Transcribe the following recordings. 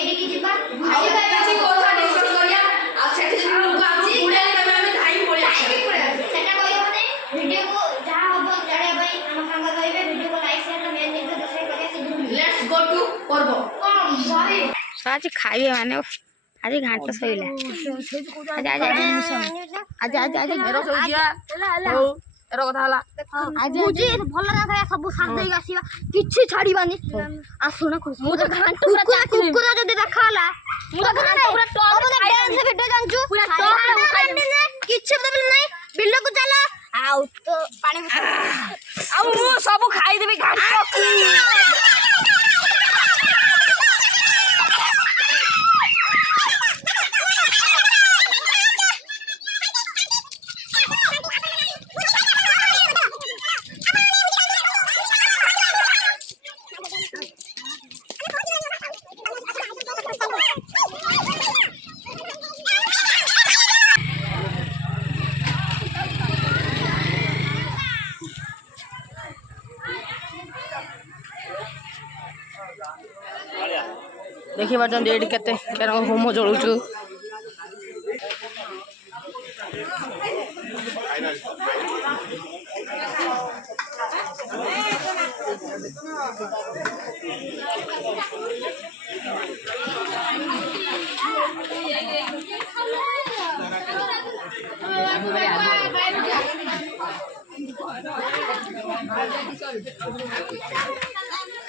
AD की जीवा भाई କିଛି କଥା ଡିସ୍କସ କରିବା ଆଉ ସେଠି ଯଦି ଲୋକ ଆମକୁ ବୁଡେଇଲେ ତମେ ଆମେ ଧାଇଁ ପଳେଇ ଆସିବା सेटा कहयो माने वीडियो को जहां होबो जाने भाई हम संग रहबे वीडियो को लाइक शेयर और मेन लिंक दूसरे करिया से लेट्स गो टू पर्व कौन सॉरी आज खाइबे माने आज घाट सइला आज आज आज एरो सोजिया हो एरो କଥା हला आज बुझी भल ना खाया सब साथ देई आसीबा किछि छाड़ीबानी आ सुना मु तो घाट पूरा कुकुरा जदी रखाला मु तो घाट पूरा टॉप डांस वीडियो जानजू पूरा टॉप किछि बदल नहीं बिल्लो को चला आउ तो पानी अब मु सब खाई देबी घाट देखि बाजन डेड केते केन होमो जळुचु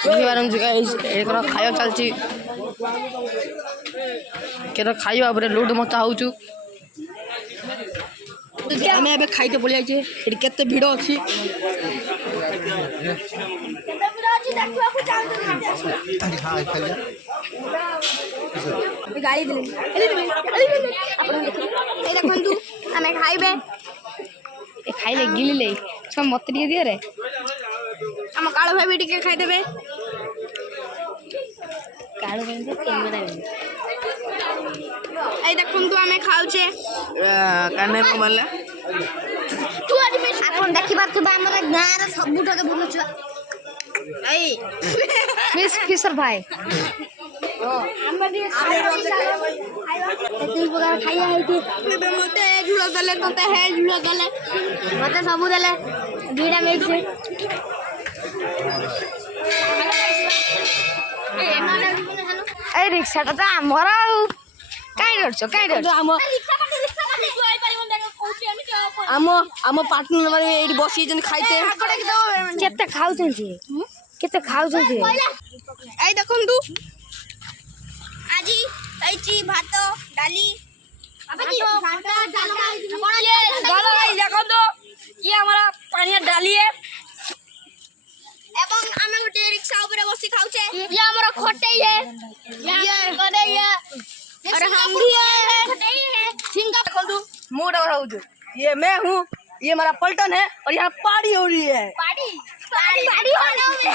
देखिबारम गाइस एकरा खायो चलची केरा खायो आबरे लूड मता होचु हमें अबे खाइते बोली आइछे एडी केते भिड़ो अछि गाड़ी दिले अपन देखि देखंतु हमें खाइबे ए खाइले गिलिले सब मत दिए दिए रे हम कालो भाई भी खाई देबे काळो बेंदे कैमरा ए देखंतु हमें खाउचे काने मारला तू आज में अपन देखि पारथबा हमर गां रे सब ठके बुलुछु ए फिशर भाई हमर तीन प्रकार खाइया है मते झुलो गले तते है झुलो गले मते सब देले दीटा मिक्स ए रिक्शा तो हमर काई डरछो आम पार्टनर माने एडी बसी जन खाइते केते खाउछन ए देखंतु आजी आइची भात डाली ये हमारा पानी डाली है एवं हमें गोटे रिक्शा ऊपर बसी खाउचे ये हमरा खोटई है ये कदई है और हम भी है खोटई है सिंगा देखो मूड हो ये मैं हूँ ये हमारा पलटन है और यहाँ पार्टी हो रही है पाड़ी होने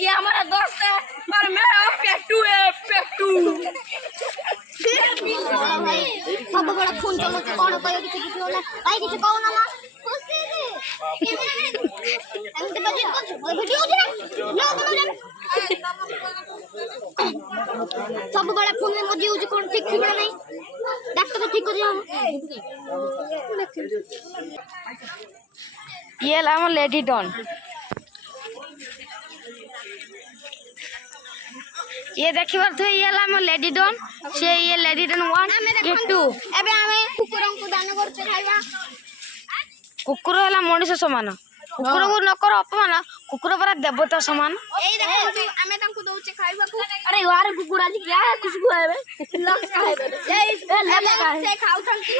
ये हमारा दोस्त है और मेरा पेट्टू है पेट्टू सब बड़ा फोन चलो कौन कयो किछ होला भाई किछ कहू ना मां खुशी रे हम तो बजे को वीडियो उठे लो करो सब बड़ा फोन में मजे यूज कोन ठीक ना नहीं डॉक्टर ठीक कर दिया ये ला हम लेडी डॉन ये देखि बार ये ला हम लेडी डॉन से ये लेडी डॉन 1 ये 2 एबे हमें कुकुरन को दान करते खाइबा कुकुर हला मनुष्य समान कुकुर को न कर अपमान कुकुर पर देवता समान एई देखो हमें तंको दउचे खाइबा को अरे यार कुकुर आज क्या है खुशबू है बे लक्स खाइबा से खाउ थंकी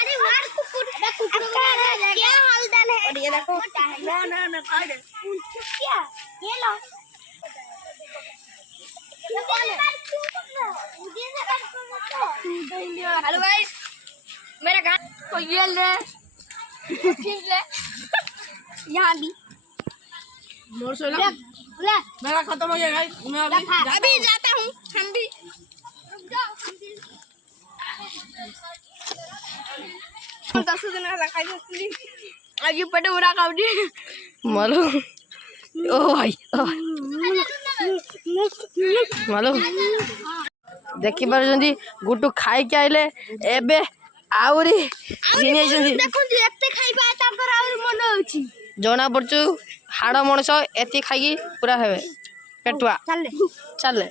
अरे वार कुकुर क्या हालचाल है और ये देखो ना खा दे क्या ये लो हेलो गाइस मेरा गान तो ये ले फिर ले यहाँ भी मोर से ले मेरा खत्म हो गया गाइस मैं अभी जाता हूँ हम भी रुक जाओ हम 10 दिन रखा आज पेट पूरा खाऊडी मारो ओ भाई मालो देखि पारुछंती गुटू खाई के आइले एबे आउरी घिनी आइछंती ଦେଖନ୍ତୁ ଏତେ ଖାଇବା ତାଙ୍କର ଆହୁରି ମନ ହଉଛି जणा पड़छु हाड़ मଣିଷ एति खाई पूरा हेबे पेटुआ ଚାଲେ चले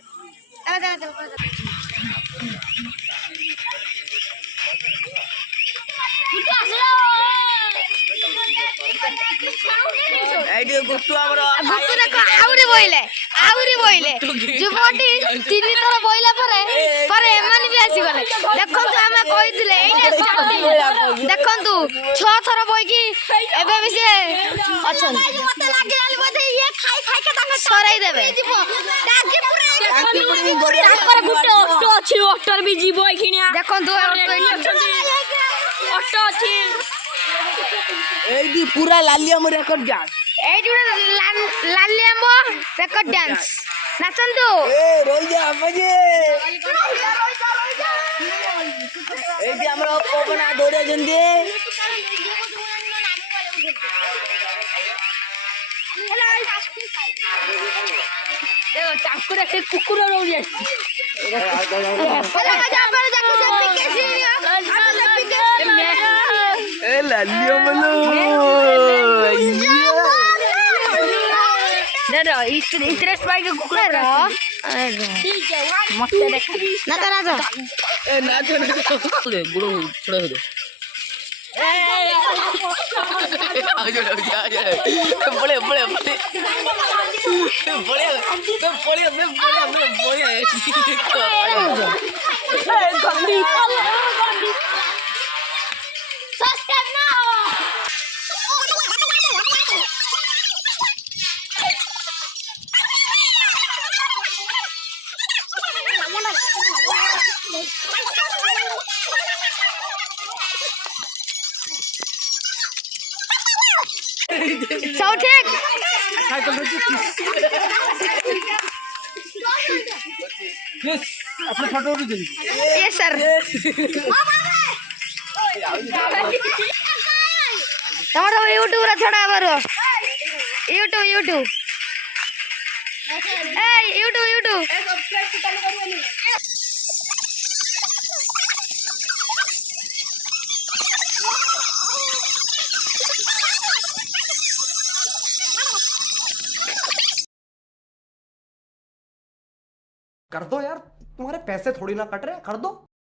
एडी गुटू हमरो ଗୁଟୁ ଦେଖ ଆହୁରି ବୋଇଲେ ଯୁବଟି 3 ଥର ବୋଇଲା ପରେ ଏମାନେ ବି ଆସିଗଲେ ଦେଖନ୍ତୁ ଆମେ କହିଥିଲେ ଏଇଟା ଷ୍ଟାର୍ଟିଂ ଦେଖନ୍ତୁ 6 ଥର ବୋଇକି ଏବେ ବି ସେ ଅଛନ୍ତି ମତେ ଲାଗିଲା ବୋଧେ ଇଏ ଖାଇ ଖାଇ के ତାଙ୍କ ସରେଇ ଦେବେ ଟାଙ୍କି ପୁରା ତାଙ୍କର ଗୋଟେ ଅଟୋ ଅଛି ଅଟୋରେ ବି ଯିବ ଏଖିଣିଆ ଦେଖନ୍ତୁ ଅଟୋ ଅଛି एडी पूरा लालिया मो रेकॉर्ड जा ଏଇଠି ଗୋଟେ ଲାଲି ଆମ୍ବ ରେକର୍ଡ ଡ୍ୟାନ୍ସ ନାଚନ୍ତୁ ए रोई जा बजे एडी हमरो पवना दौड़े जंदे ଦେଖ ତାଙ୍କର ସେ କୁକୁର ରହୁଛି ଆସିଛି ए लालिया मलो ଦେଖ ଇଣ୍ଟରେଷ୍ଟ ପାଇକି କୁକୁର ମତେ ଦେଖା ନାଚ ନାଚ ए नाच दे गुड़ो छोड़ दे बड़े बड़े बड़े सब ठीक अपने फोटो भी देंगे यस सर तमरो यूट्यूब रे छड़ा बारो यूट्यूब ए यूट्यूब कर दो यार, तुम्हारे पैसे थोड़ी ना कट रहे, कर दो।